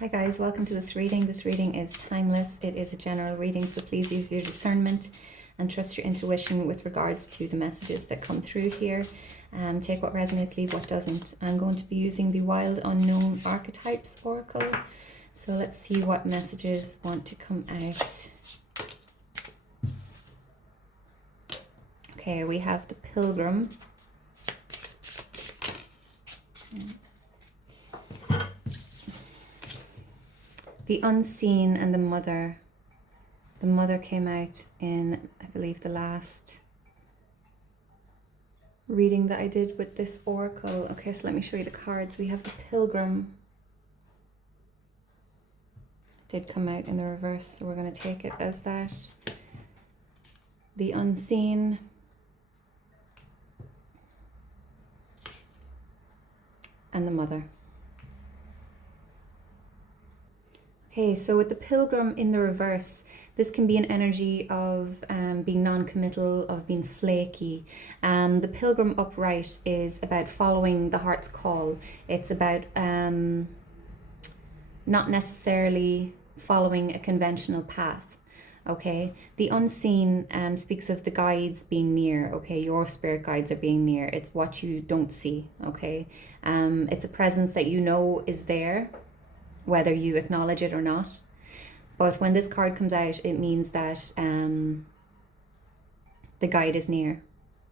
Hi guys, welcome to this reading. This reading is timeless. It is a general reading, so please use your discernment and trust your intuition with regards to the messages that come through here. Take what resonates, leave what doesn't. I'm going to be using the Wild Unknown Archetypes Oracle. So let's see what messages want to come out. Okay, we have the Pilgrim. The Unseen and the Mother. The Mother came out in, I believe, the last reading that I did with this oracle. Okay, so let me show you the cards. We have the Pilgrim. Did come out in the reverse, so we're going to take it as that. The Unseen. And the Mother. Okay, so with the Pilgrim in the reverse, this can be an energy of being non-committal, of being flaky. The Pilgrim upright is about following the heart's call. It's about not necessarily following a conventional path. Okay, the Unseen speaks of the guides being near. Okay, your spirit guides are being near. It's what you don't see. Okay, it's a presence that you know is there, whether you acknowledge it or not. But when this card comes out, it means that the guide is near.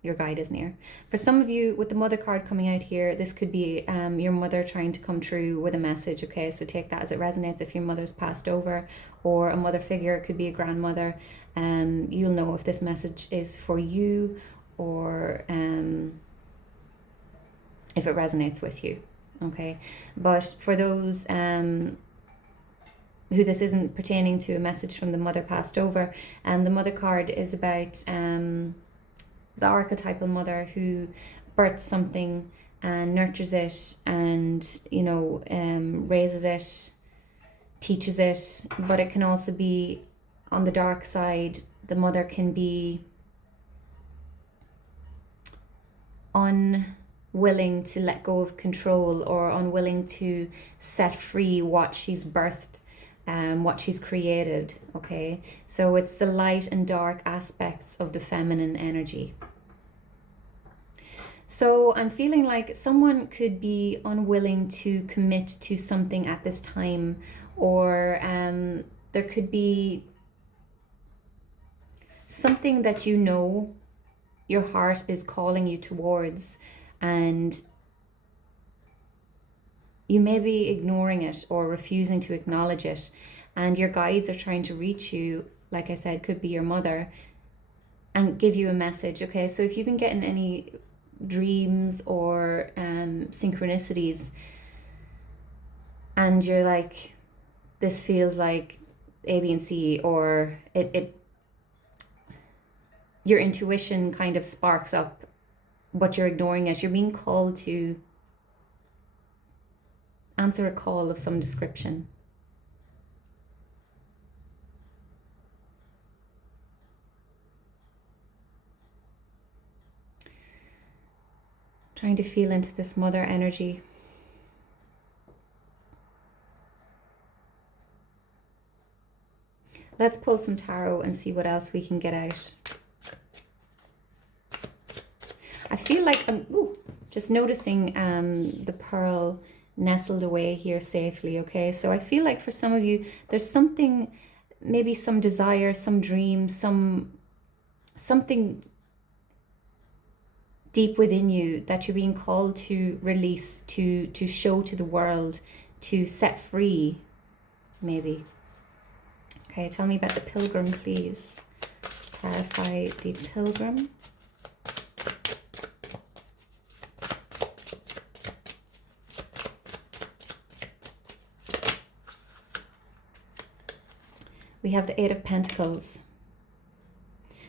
Your guide is near. For some of you, with the Mother card coming out here, this could be your mother trying to come through with a message. Okay, so take that as it resonates. If your mother's passed over, or a mother figure, it could be a grandmother. You'll know if this message is for you, or if it resonates with you. Okay, but for those who this isn't pertaining to, a message from the mother passed over, and the Mother card is about the archetypal mother who births something and nurtures it, and raises it, teaches it. But it can also be on the dark side. The mother can be unwilling to let go of control, or unwilling to set free what she's birthed, what she's created. Okay, so it's the light and dark aspects of the feminine energy. So I'm feeling like someone could be unwilling to commit to something at this time, or there could be something that your heart is calling you towards, and you may be ignoring it or refusing to acknowledge it, and your guides are trying to reach you. Like I said, could be your mother, and give you a message. Okay, so if you've been getting any dreams or synchronicities, and you're like, this feels like A, B, and C, or your intuition kind of sparks up, but you're ignoring it. You're being called to answer a call of some description. Trying to feel into this mother energy. Let's pull some tarot and see what else we can get out. I feel like I'm just noticing the pearl nestled away here safely. Okay, so I feel like for some of you, there's something, maybe some desire, some dream, something deep within you that you're being called to release, to show to the world, to set free, maybe. Okay, tell me about the Pilgrim, please. Let's clarify the Pilgrim. We have the Eight of Pentacles.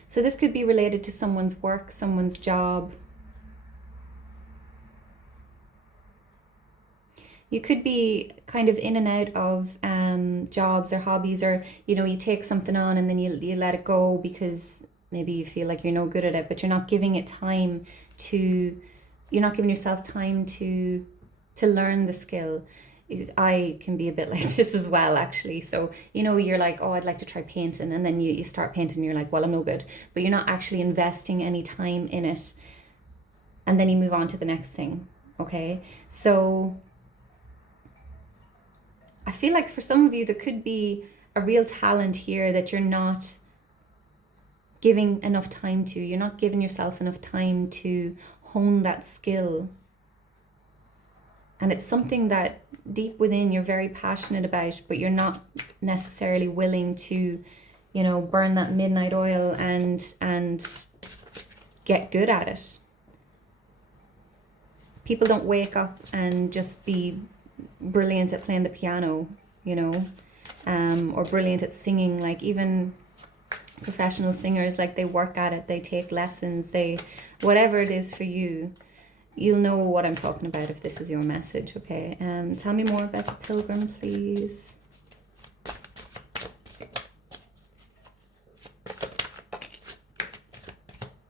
So this could be related to someone's work, someone's job. You could be kind of in and out of jobs or hobbies, or you take something on and then you let it go because maybe you feel like you're no good at it, but you're not giving it time to, you're not giving yourself time to learn the skill. I can be a bit like this as well, actually. So, you know, you're like, oh, I'd like to try painting. And then you start painting and you're like, well, I'm no good. But you're not actually investing any time in it. And then you move on to the next thing. Okay. So I feel like for some of you, there could be a real talent here that you're not giving enough time to. You're not giving yourself enough time to hone that skill. And it's something that deep within you're very passionate about, but you're not necessarily willing to, you know, burn that midnight oil and get good at it. People don't wake up and just be brilliant at playing the piano, you know, or brilliant at singing. Like even professional singers, like they work at it, they take lessons, they, whatever it is for you, you'll know what I'm talking about if this is your message, okay? Tell me more about the pilgrim, please.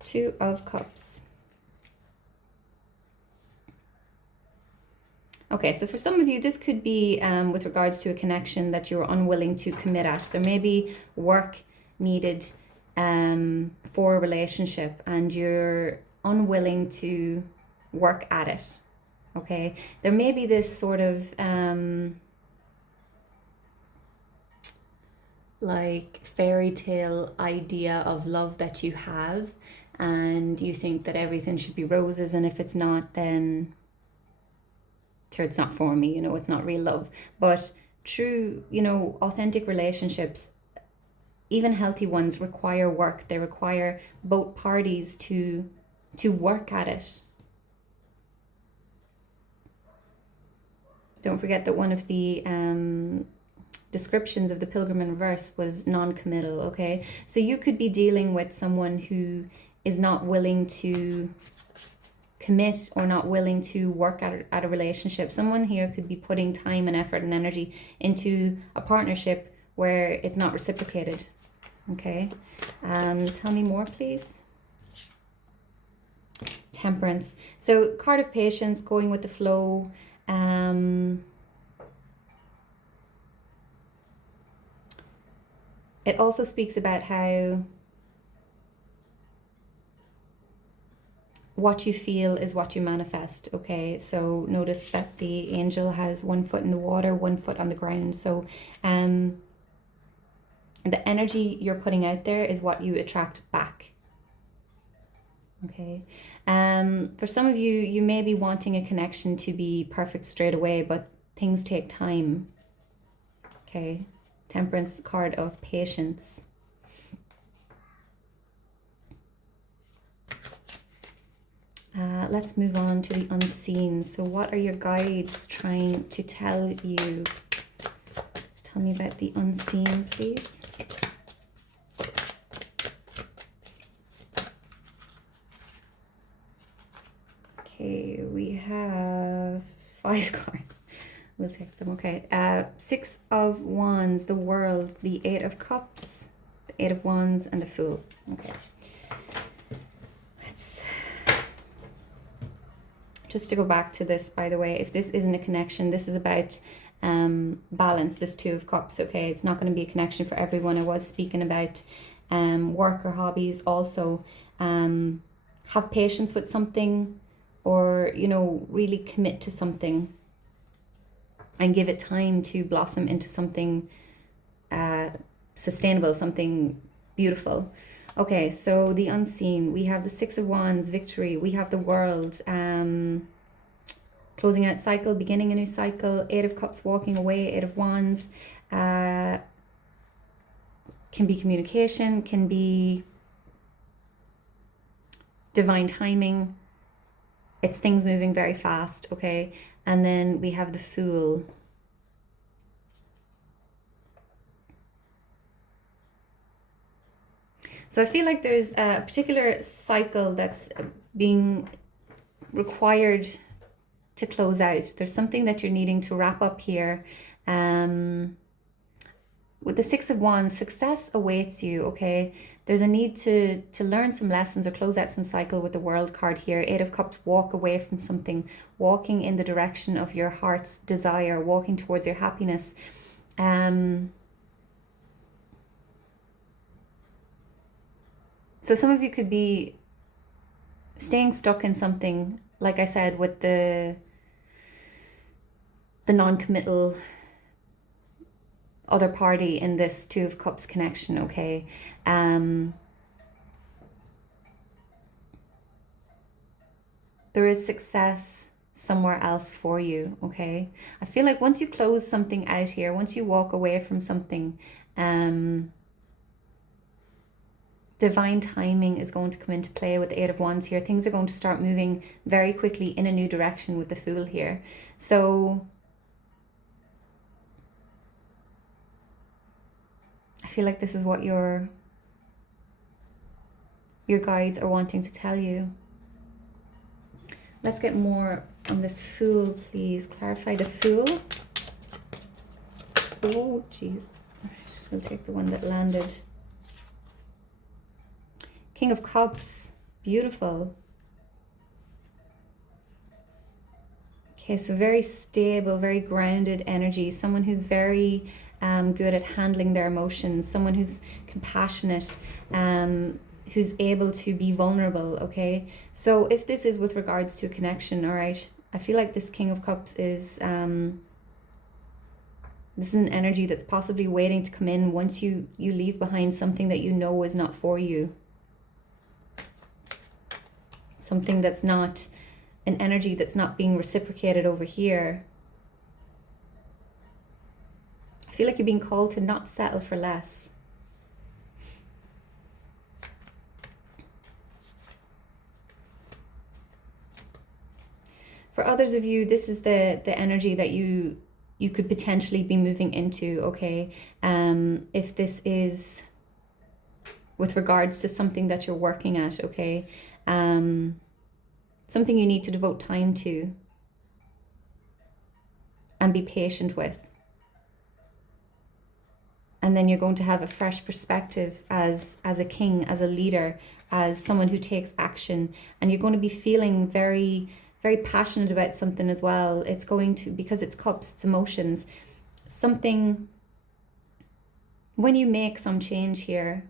Two of Cups. Okay, so for some of you, this could be with regards to a connection that you're unwilling to commit at. There may be work needed for a relationship and you're unwilling to work at it. Okay, there may be this sort of like fairy tale idea of love that you have, and you think that everything should be roses, and if it's not, then sure, it's not for me, you know, it's not real love. But true, you know, authentic relationships, even healthy ones, require work. They require both parties to work at it. Don't forget that one of the descriptions of the pilgrim in reverse was non-committal, okay? So you could be dealing with someone who is not willing to commit or not willing to work at a relationship. Someone here could be putting time and effort and energy into a partnership where it's not reciprocated, okay? Tell me more, please. Temperance. So card of patience, going with the flow. It also speaks about how what you feel is what you manifest, okay? So notice that the angel has one foot in the water, one foot on the ground. So the energy you're putting out there is what you attract back, okay? For some of you, you may be wanting a connection to be perfect straight away, but things take time, okay? Temperance, card of patience. Let's move on to the unseen. So what are your guides trying to tell you? Tell me about the unseen, please. Okay, we have 5 cards. We'll take them, okay. 6 of Wands, the World, the 8 of Cups, the 8 of Wands, and the Fool. Okay. Just to go back to this, by the way, if this isn't a connection, this is about balance, this 2 of Cups, okay? It's not going to be a connection for everyone. I was speaking about work or hobbies also. Have patience with something, or, you know, really commit to something and give it time to blossom into something sustainable, something beautiful. Okay, so the unseen, we have the 6 of Wands, victory, we have the World, closing out cycle, beginning a new cycle, 8 of Cups, walking away, 8 of Wands, can be communication, can be divine timing, it's things moving very fast, okay? And then we have the Fool. So I feel like there's a particular cycle that's being required to close out. There's something that you're needing to wrap up here. with the Six of Wands, success awaits you, okay? There's a need to learn some lessons or close out some cycle with the World card here. Eight of Cups, walk away from something, walking in the direction of your heart's desire, walking towards your happiness. So some of you could be staying stuck in something, like I said, with the non-committal other party in this Two of Cups connection, okay? There is success somewhere else for you, okay? I feel like once you close something out here, once you walk away from something, divine timing is going to come into play with the Eight of Wands here. Things are going to start moving very quickly in a new direction with the Fool here. So I feel like this is what your guides are wanting to tell you. Let's get more on this Fool, please. Clarify the Fool. Oh, jeez. All right, we'll take the one that landed. King of Cups. Beautiful. Okay, so very stable, very grounded energy. Someone who's very good at handling their emotions. Someone who's compassionate. Who's able to be vulnerable, okay? So if this is with regards to a connection, all right, I feel like this King of Cups is, this is an energy that's possibly waiting to come in once you leave behind something that you know is not for you. Something that's not, an energy that's not being reciprocated over here. I feel like you're being called to not settle for less. For others of you, this is the energy that you could potentially be moving into, okay? If this is with regards to something that you're working at, okay? Something you need to devote time to and be patient with. And then you're going to have a fresh perspective as a king, as a leader, as someone who takes action, and you're going to be feeling very, very passionate about something as well. It's going to, because it's cups, it's emotions. Something, when you make some change here,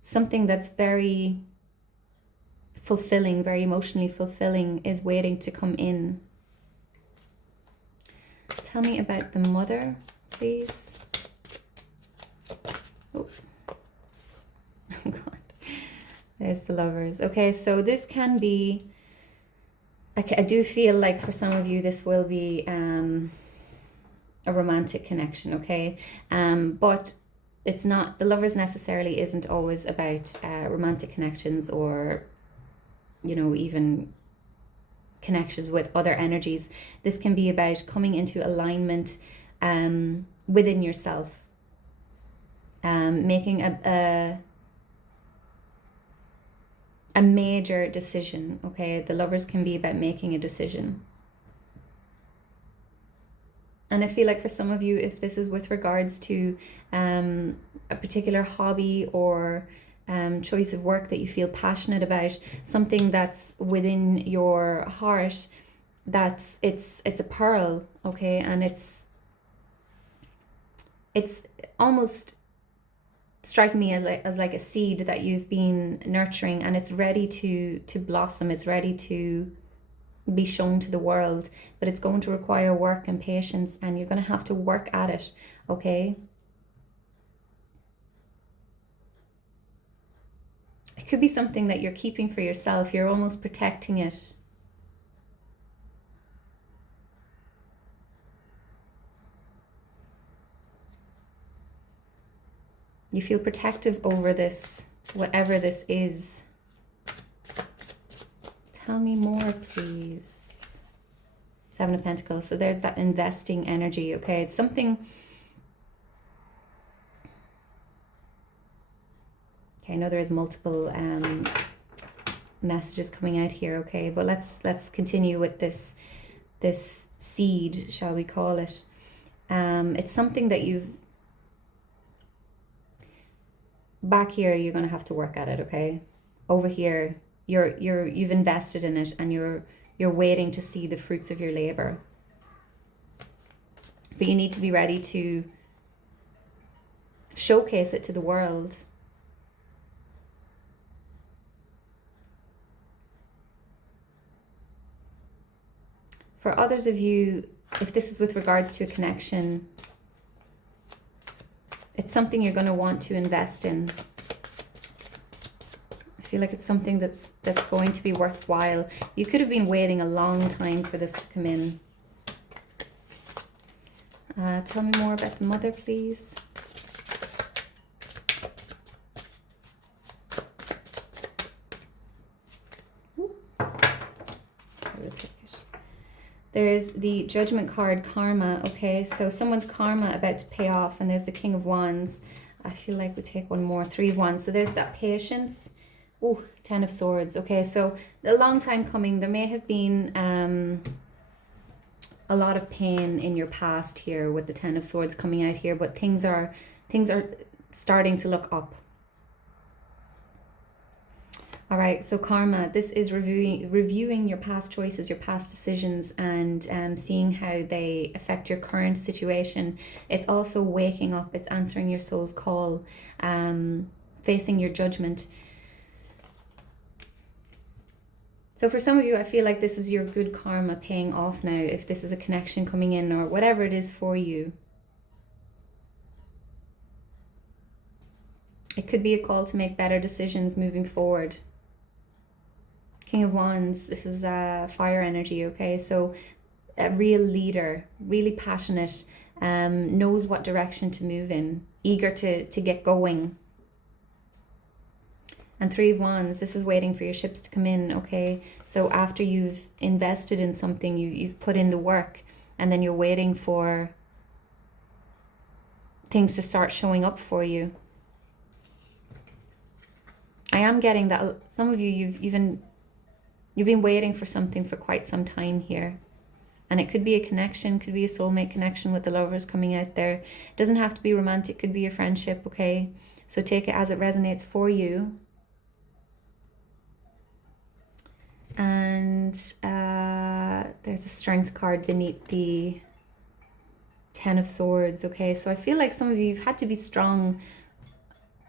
something that's very fulfilling, very emotionally fulfilling is waiting to come in. Tell me about the Mother, please. Oh, oh God. There's the Lovers. Okay, so this can be, I do feel like for some of you this will be a romantic connection, okay? But it's not, the Lovers necessarily isn't always about romantic connections or, you know, even connections with other energies. This can be about coming into alignment within yourself, making a major decision, okay? The Lovers can be about making a decision. And I feel like for some of you, if this is with regards to a particular hobby or choice of work that you feel passionate about, something that's within your heart, that's it's a pearl, okay? And it's almost striking me as like a seed that you've been nurturing, and it's ready to blossom, it's ready to be shown to the world, but it's going to require work and patience, and you're going to have to work at it, okay? It could be something that you're keeping for yourself, you're almost protecting it. You feel protective over this, whatever this is. Tell me more, please. Seven of Pentacles. So there's that investing energy, okay? It's something... Okay, I know there is multiple messages coming out here, okay? But let's continue with this seed, shall we call it. It's something that you've back here, you're going to have to work at it, okay? Over here, you've invested in it, and you're waiting to see the fruits of your labor. But you need to be ready to showcase it to the world. For others of you, if this is with regards to a connection, it's something you're going to want to invest in. I feel like it's something that's going to be worthwhile. You could have been waiting a long time for this to come in. Tell me more about the mother, please. There's the Judgment card, karma, okay? So someone's karma about to pay off, and there's the King of Wands. I feel like we take one more, 3 of Wands. So there's that patience. Oh, 10 of Swords, okay? So a long time coming. There may have been a lot of pain in your past here with the 10 of Swords coming out here, but things are starting to look up. All right, so karma, this is reviewing your past choices, your past decisions, and seeing how they affect your current situation. It's also waking up, it's answering your soul's call, facing your judgment. So for some of you, I feel like this is your good karma paying off now, if this is a connection coming in or whatever it is for you. It could be a call to make better decisions moving forward. King of Wands, this is fire energy, okay? So a real leader, really passionate, knows what direction to move in, eager to get going. And 3 of Wands, this is waiting for your ships to come in, okay? So after you've invested in something, you've put in the work, and then you're waiting for things to start showing up for you. I am getting that some of you, you've been waiting for something for quite some time here. And it could be a connection, could be a soulmate connection with the lovers coming out there. It doesn't have to be romantic, could be a friendship, okay? So take it as it resonates for you. And there's a Strength card beneath the 10 of Swords, okay? So I feel like some of you, you've had to be strong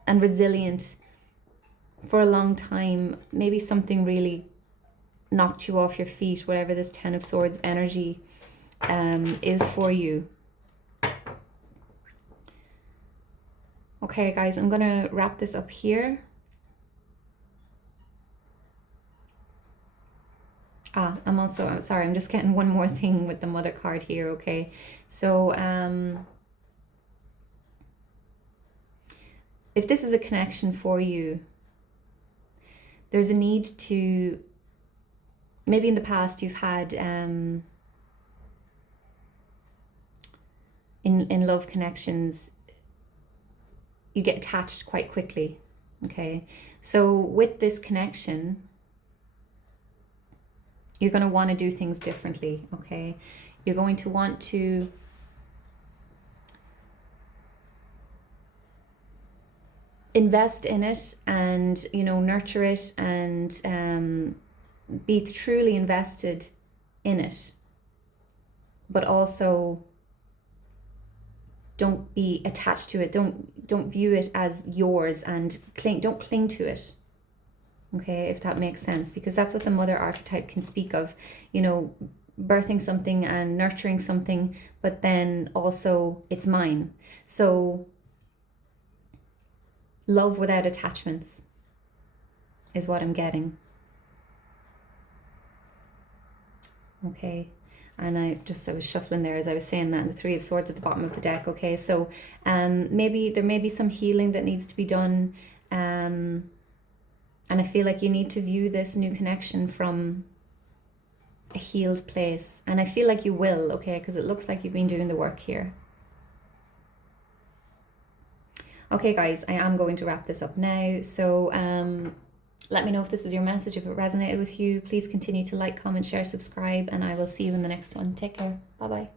and resilient for a long time. Maybe something really knocked you off your feet, whatever this 10 of Swords energy is for you. Okay, guys, I'm going to wrap this up here. I'm sorry, I'm just getting one more thing with the Mother card here, okay? So, if this is a connection for you, there's a need to, maybe in the past you've had, in love connections, you get attached quite quickly, okay? So with this connection, you're going to want to do things differently, okay? You're going to want to invest in it and, you know, nurture it and be truly invested in it. But also don't be attached to it. Don't view it as yours and don't cling to it. Okay, if that makes sense, because that's what the mother archetype can speak of, you know, birthing something and nurturing something, but then also it's mine. So love without attachments is what I'm getting. Okay, and I was shuffling there as I was saying that, and the 3 of Swords at the bottom of the deck. Okay, so maybe there may be some healing that needs to be done, and I feel like you need to view this new connection from a healed place. And I feel like you will, okay? Because it looks like you've been doing the work here. Okay, guys, I am going to wrap this up now. So let me know if this is your message, if it resonated with you. Please continue to like, comment, share, subscribe, and I will see you in the next one. Take care. Bye-bye.